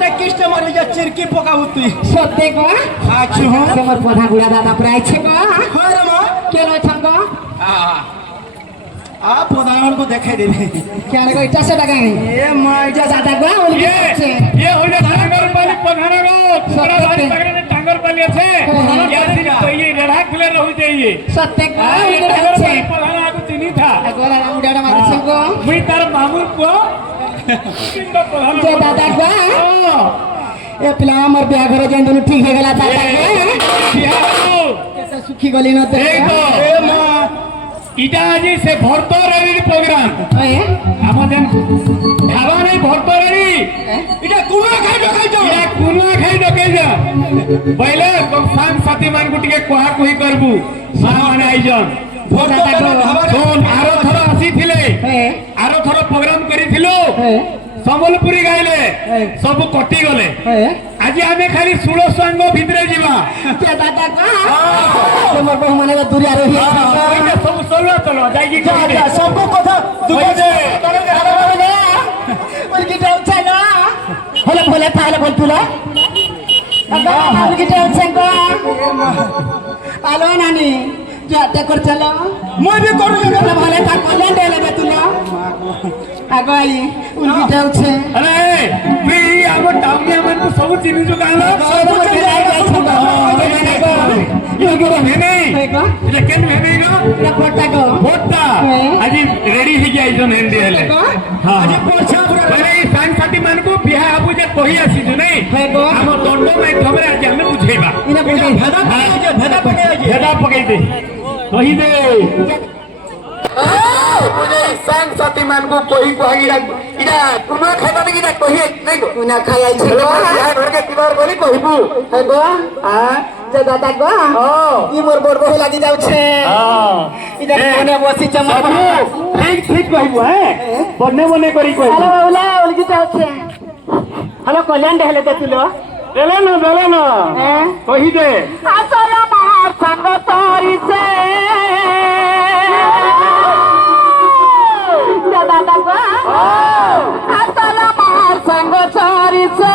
रे कृष्ण मर जा चिरकी पकाऊ तुई सत्य को आछु हो समर पधा बुढ़ा दादा पर आइछे को हर म केनो छंगो आ प्रधान को देखे देबे क्या रे इटा से लगा ए माय जा दादा को और ये होले टांगर पाली पघाना रो बड़ा भारी पकड़े ने टांगर पाली আছে यार दिन तो ये रढ़ा खुले रहू चाहिए सत्य को टांगर पाली पघाना आगु चिनी था अगोरा राम उडाड़ा मार छंगो मुई तार मामू को किंदा पघाना जे दादा को ए पिला हमर बिया घर जेन दुनु ठीक हे गेला दादा को केते सुखी गली न ते ए मां इटा आज से भरतरेडी प्रोग्राम ए আমাদের ধাবা নাই ভরতরেडी इटा कुना खाइ डकाइ जा इटा कुना खाइ डकाइ जा पहिले संग साथी मान को टिके कोहा कोही करबू मा माने आइजन फोन आरो थरो आसी थिले आरो थरो प्रोग्राम करिथिलो संबलपुरी गाइले सब कटि गले आज आमे खाली 16 संग भितरे जीवा के दादा को हमर बहु माने दूरिया रही ओइटा सब चलो चलो जाई की जा सब कथा दुबे और की टाइम छ ना होले भोले थाले बोल तुला अगा और की टाइम छ को आलो नानी क्या ते कर चलो মই भी करू बोले भोले था कोले देले बे तुला आगो आई उनकी टाइम छ अरे मी अब टाउनिया मन को सब चिनी जो गालो सब कुछ जाई जाई छ ये को हेने इले केन हेने गो ना फोटा को फोटा आज रेडी हे जाई जन हेंदी हेले हां आज पोछा पूरा पहिले सांग साथी मान को बिहा आबू जे कहि आसी जो नै हम दंड में खबरे आज हम बुझेबा इना बुझे भेदा पकाई दे कहि दे मुझे सांग साथी मान को कोई कहिरा इडा कुना खाइबा नहीं इडा कहि नहीं गो कुना खाइ आइ छ घर के तिबार बोली कहिबू है गो हां जे दादा गो ई मोर बोर बहु लागि जाउ छे हां इधर कोने बसी चमक ठीक ठीक कहिबू हैं बने बने करी कहिबू हेलो ओला ओलगी जाउ छे हेलो कल्याण देले ते तुलो देले ना कहि दे आसरा मार संग तारी से जे दादा गो आसरा मार संग तारी से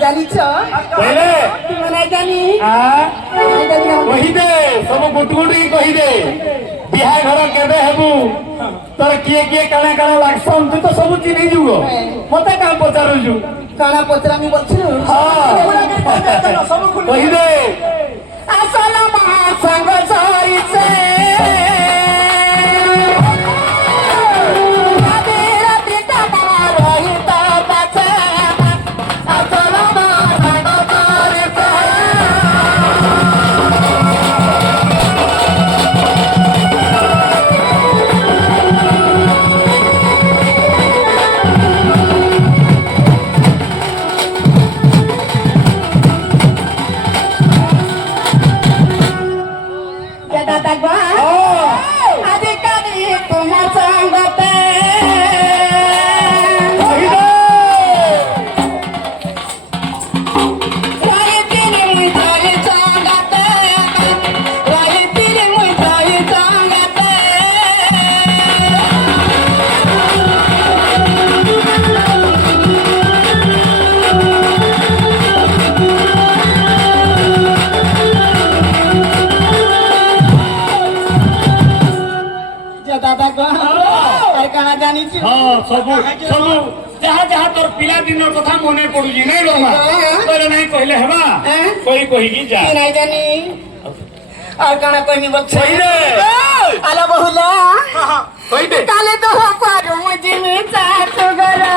जानी छ पहले मनाइ जानी कहि दे सब गुटगुटी कहि दे बिहा घर केबे हेबू तोर किए काना काना लागसन तू तो सब चिन्हि जुगो मते का पचारु जु काना पचरामी बोलछु हां कहि दे आसला मा संग सारी से जहाँ जहाँ तोर पिला दिन कथा मने पड़ुजी नहीं रोमा तोरे नहीं कहले हेबा कोई कहिगी जा नहीं जानी और काना कोई नहीं बोल रे आला बहुला कहि दे काले तो हो पारो मुझे में चाट गरा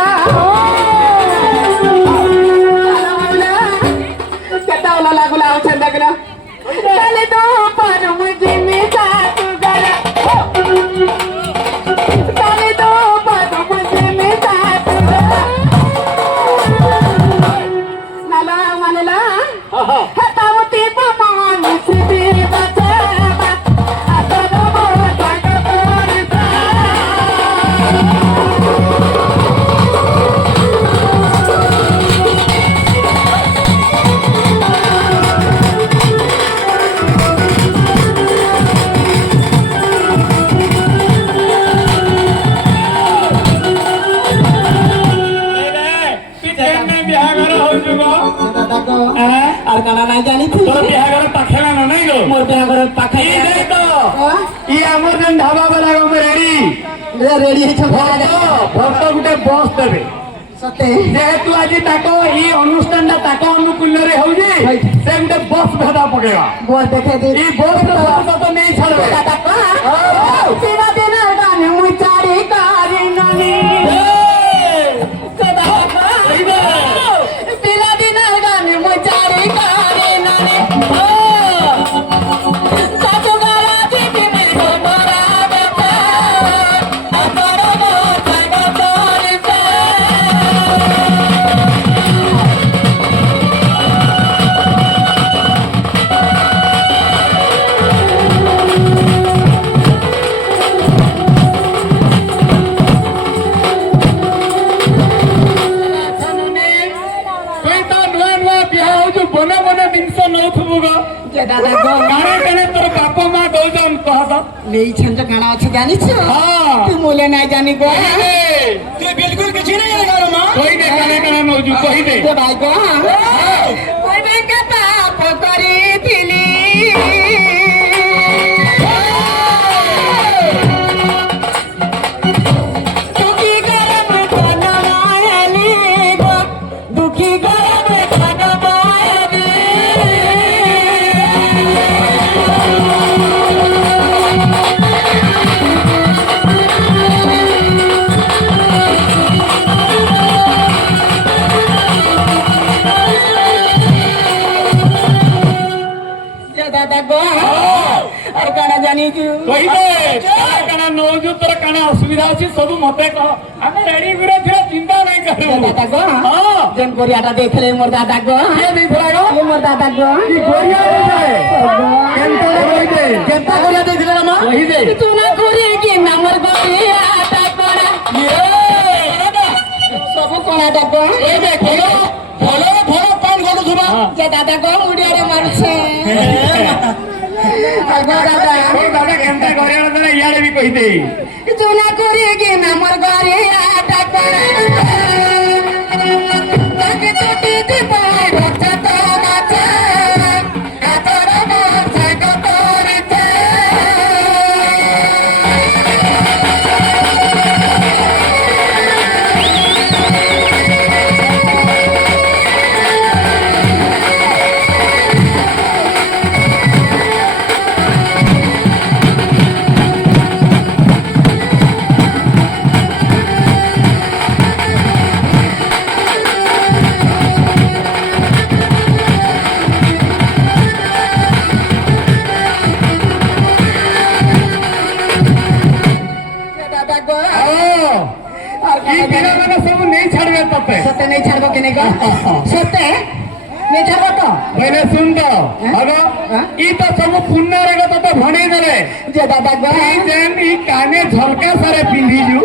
कता वाला लागुला हो छंदा गला दो पर मुझे मिटा तू गरा ताले दो पर मुझे मिटा तू गरा नाला मनला हतावती पमान सिटी बचा अतरो जागा पड़ता আর কানা নাই জানি তুই তোর বিহাঘর পাখে না নাই গো মোর বিহাঘরের পাখা ই দেই তো ই আমার যেন ঢাবা বেলা গো রেডি রেডি হইছ ভক্ত গুটে বস দেবে সতে যেহেতু আজি তাক ই অনুষ্ঠানটা তাক অনুকূল্যরে হউজি সে গুটে বস ভেদা পকেবা বল দেখে দি ই বস তো নেই ছাড়বে দাদা কা তেরা দিন গানে মুই চারি কারি ননি দাদা কা তেরা দিন গানে মুই চারি কারি ননি ও সাজু গারা দিকে মে গোরা বেটা আতরো জাগা তোরিতে তুই তো নূয়া নূয়া বিয়া হউছু বনে বনে জিনিস নউথবু গো যে দাদা গো কানে কানে তোর বাপ মা দউছন কহ তো নেই ছন্দ কানা আছে জানিছ হ্যাঁ তুই মোলে নাই জানি গো তুই বিলকুল কিছু নাই জানি গো মা কই দে কানে কানে নউছু কই দে যে ভাই গো ওই বেকা পাপ করিছিলি দুঃখী গরম খানা মায়ালি গো দুঃখী গরম খানা মায়ালি যে দাদা গো আর কানা জানি তু কই দে কানে কানে নউছু তোর কানে অসুবিধা আছে সবু মতে কহ আমি রেডি করে থিরা চিন্তা নাই করু যে দাদা গো হ্যাঁ যেন গড়িয়াটা দেখলে মোর দাদা গো কে দিছলা গো এ মোর দাদা গো কি গড়িয়া দিছে কেনতো কই দে কেনতা গড়িয়া দিছলা মা কই দে তু না করে কি নামর গড়িয়াটা করা সবু কোনাটা গো এই দে খোলো খোলো খোলো পান খোলো ধুবা যে দাদা গো মুড়িয়ারে মারছে আগো দাদা ও দাদা কেনতা গড়িয়া দিছলা ইয়ারে বি কই দে তু না করে কি নামর গড়িয়াটা করা তাকে তোটি দিবা রচা তো গাছা আতর গাছা কতরিতে দাদা গো আর ই বিনা মানে সব নেই ছাড়বে ততে সত্যি নেই ছাড়বো কেনে গো সত্যি নেই ছাড়বো তো বলে শুন তো আগো ই তো সব পুণ্য রে গো ততে ভণেই দেলে যে দাদা গো ই যেন ই কানে ঝলকা সারে পিন্ধিজু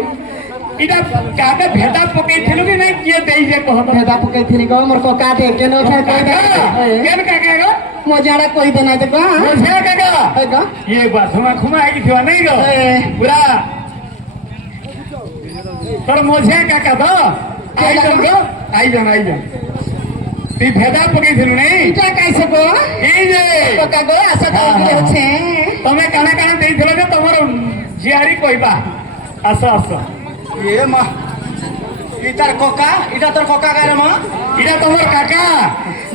ইটা কানে ভেদা পকেইছিলু কি নাই কিয়ে দেই যে কহ তো ভেদা পকাইছিলি গো মোর ককাটে কেন ছাড় কই দে কেন কাকা গো মজাড়া কই দে না যে গো বুঝে কাকা ওই গো ये बासुमा खुमा है कि थिवा नहीं गो पूरा तोर मोझे काका तो आई जन তুই ভেদা পকেইছিলু নাই এটা কাইছে গো এই যে ককা গো আশা তো হচ্ছে তুমি কানে কানে দেইছিল যে তোমার জিয়ারি কইবা আস আস এ মা ইটার কোকা এটা তোর কোকা গায় রে মা এটা তোমার কাকা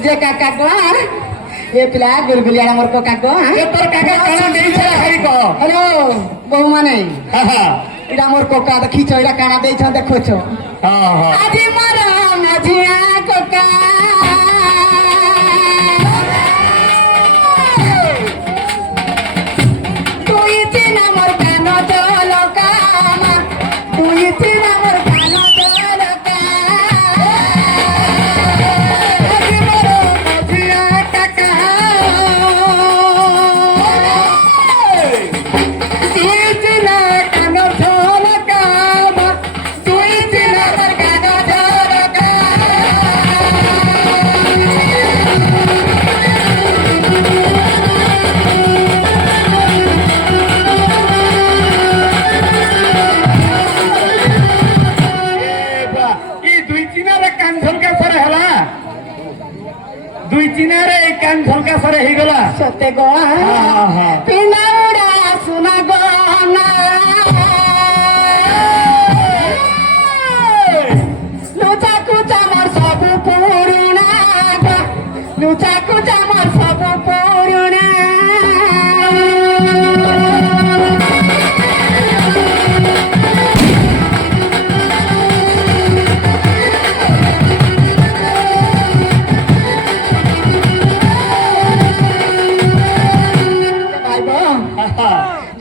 যে কাকা গো এ পিলা গুলগুলিয়া আমার ককা গো এ তোর কাকা কানে দেইছিল হাই কো হ্যালো বহু মানে হ্যাঁ এটা আমার ককা দেখিছ এটা কানা দেইছ দেখছ হ্যাঁ আজি মর মাঝিয়া ককা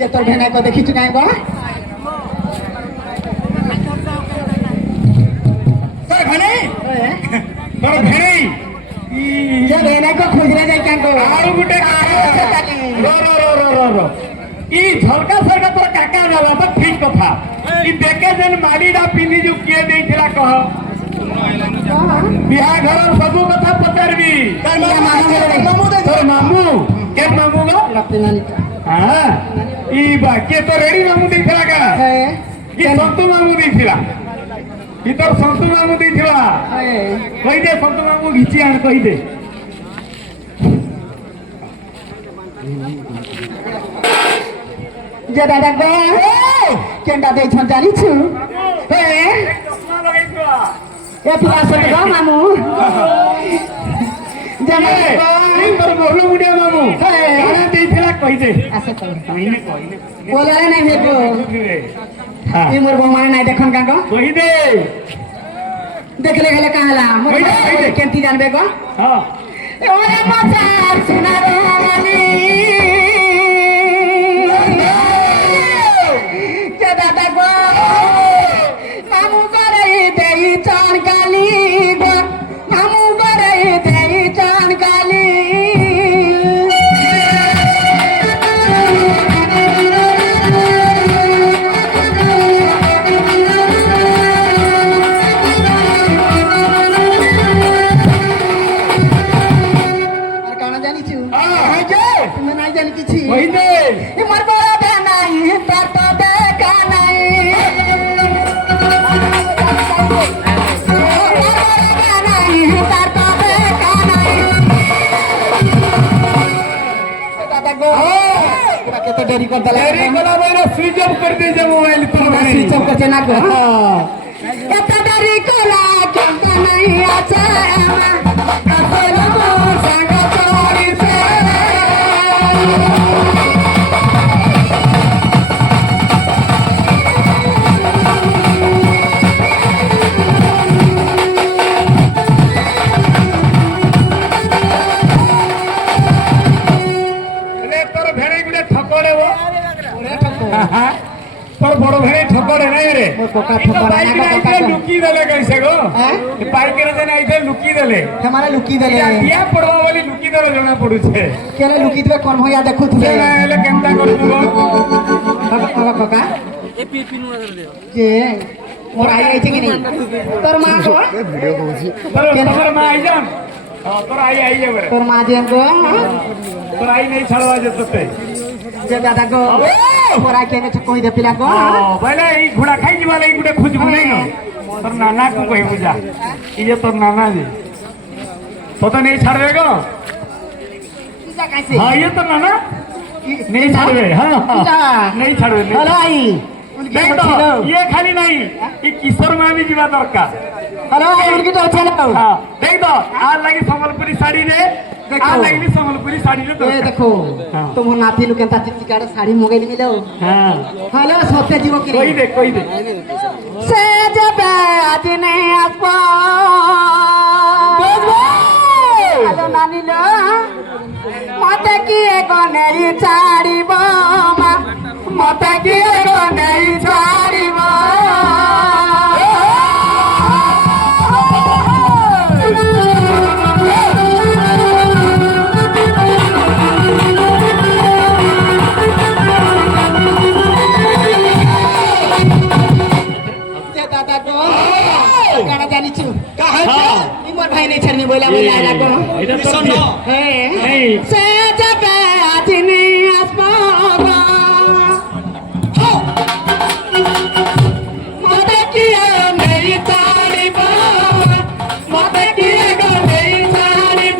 যে তোর ভেনে কো দেখিছু নাই গো তোর ঘনে তোর ভেড়ি যে ভেনে কো খুঁজরে যাই কেন গো আর গুটে रो रो रो रो रो रो ई झलका सरका तोर काका जाला तो ठीक कथा ई देखे जन माडीडा पिनी जो के देइथिला कह बिहा घर सब कथा पचारबी তোর মামু দে तोर मामू के मामू गो रक्ति नानी हां ई बा के तो रेडी मामू देइथिला का है ई संतु मामू देइथिला ई तोर संतु मामू देइथिला है कहि दे संतु मामू घिची आन कहि दे যে দাদা গো কেনটা দেইছন জানিছু হে चश्मा लगाइतवा এ পিলা সতে গো মামু জানে গো ई तोर मोहलो मुडिया मामू गाना देइथिला कहि दे আছে তো कहिने कहिने बोले नहीं है गो हां ई मोर बहुमाने नहीं देखन का गो कहि दे देखले गले कहाला मोर कहि दे। केंती जानबे गो हां ओरे मचार सुना रे वाली যে দাদা গো মামু করে দেই চান কালি গো মামু করে দেই চান কালি আর কানা জানিছু हां যে তুমি নাই জানি কিছু कहि दे मोर बड़ा बेनाई तात देखा नहीं देरी कर दला तेरी गला मेरा स्विच ऑफ कर दे जे मोबाइल तो स्विच ऑफ करके ना गो एता देरी करा केंता नहीं आछे असल मो संग चोरी से रे तोर भेड़ी गुडे ठकोड़े वो तोर बड़ भेड़ी ठकोड़े नहीं रे मोर कोका ठकोड़ा बाइक ना रे कोका आइते लुकी देले कैसे गो हैं बाइक रे जने आइते लुकी देले हमारा लुकी देले या पड़वा वाली लुकी देले जणा पड़ू छे केले लुकी देबे कोन होया देखु तुबे से ना एले केनता करबू गो कोका कोका ए पी पी नु दे जे मोर आई आइছে कि नहीं तोर मां गो तोर मां आई जान हां तोर आई जे बरे तोर मां जे गो तोर आई नहीं छड़वा जे तते जे दादा गो मोर आई केने कोई दे पिला गो हां पहले ई घोड़ा खाई जी वाले गुडे खुजबू नहीं नो तोर नाना को कहि बुझा ई जे तोर नाना जी तो नहीं छाड़बे गो जा कैसे हां ये तो नाना नहीं छाड़बे हां नहीं छाड़बे नहीं। हेलो आई देख तो ये खाली नहीं ये किशोर मामी जीवा दरकार हेलो आई उनकी तो अच्छा ना हां देख तो आ लगी संबलपुरी साड़ी रे आ लगी संबलपुरी साड़ी रे ए देखो हाँ। तुम नाती लुकेन ता चिकाड़े साड़ी मोबाइल मिलो हां हेलो सोते जीवो की कोई दे से जब आज नहीं आपको हेलो नानी लो मते की एगो नहीं छाड़ीबो मते की एगो नहीं छाड़ीबो जे दादा को गाना जानिछु কাহে ই मोर भाई नहीं छरनी बोला बोला लागो এটা তো শোন हे नहीं से जब आज नहीं आसमाना मते किया नहीं तारी बाबा मते किया को नहीं तारी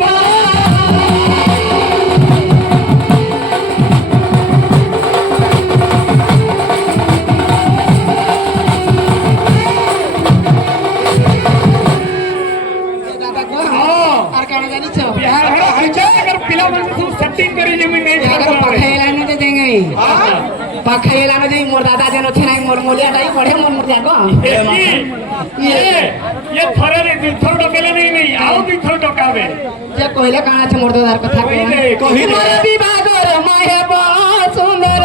दादा को আর কানা জানিছো बिहार है अच्छा अगर पिला मन से सेटिंग करी जे में नहीं छाड़बे पाखेला न दे देंगे पाखेला न दे मोर दादा जन छै नाही मोर मोलिया दाई पढ़े मोर मोर जागो ये थोड़े रे थोड़ डकेले नहीं आओ भी थोड़ डकावे जे कहले काना छै मोर दादार कथा कहि दे मोर विवाह गर माहे बा सुंदर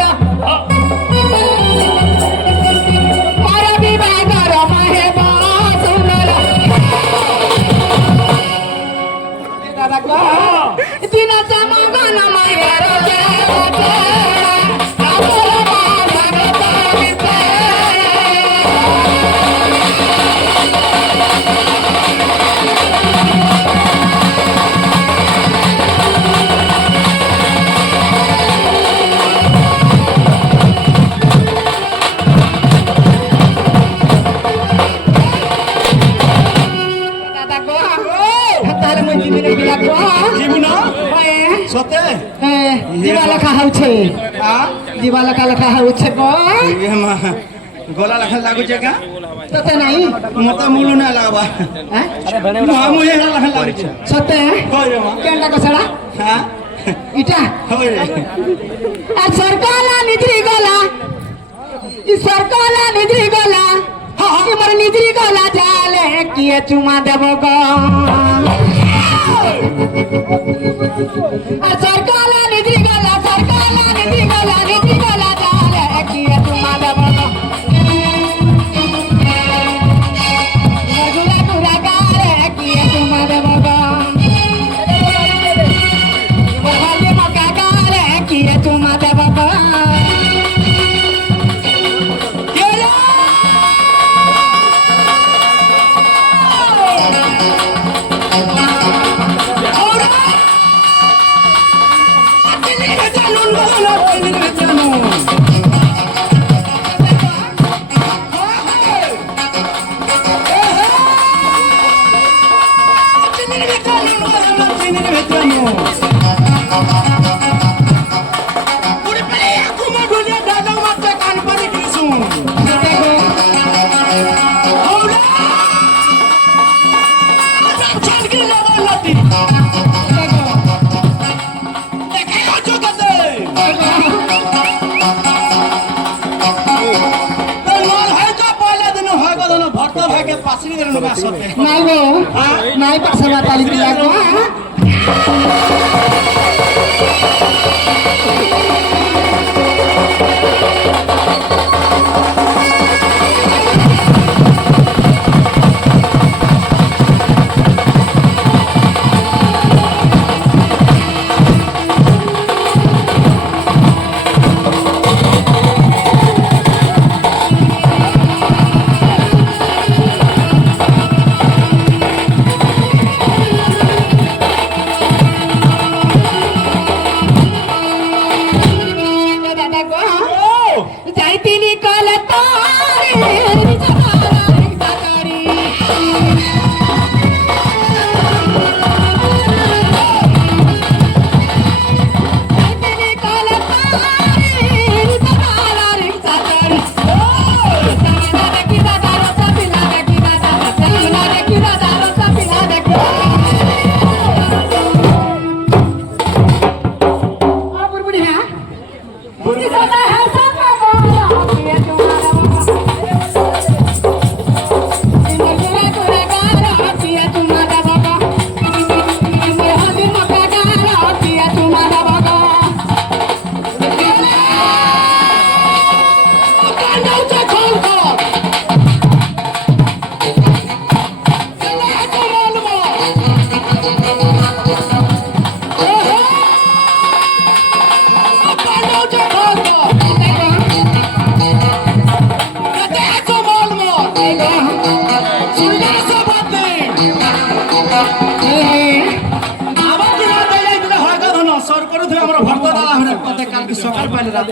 হচ্ছে হ্যাঁ জিবা লেখা হচ্ছে গো এ মা গলা লেখা লাগুছে কা তোতে নাই মতে মুলু না লাগবা হ্যাঁ মা মুয়ে লেখা লাগুছে সতে কই রে মা কেনটা কছড়া হ্যাঁ ইটা কই রে আর সরকালা নিদ্রি গলা ই সরকালা নিদ্রি গলা আমার নিদ্রি গলা জালে কিয়ে চুমা দেব গো আর সরকালা নিদ্রি গলা জালে কিয়ে চুমা দেব গো গুলা গুলা গালে কিয়ে চুমা দেব গো বহালে মকা গালে কিয়ে চুমা দেব গো নাই গো নাই পাশে তালি দিয়া গো যাইতিনি কলতারে সকাল পাইলে দাদা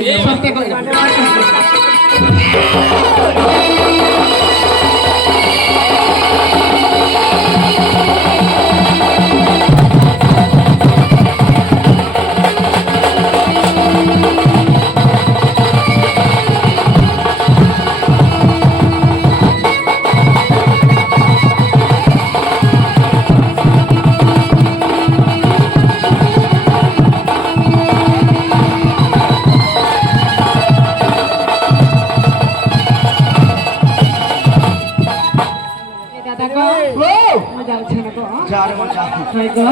গো যাচ্ছে না গো যা রে মা যা হয় গো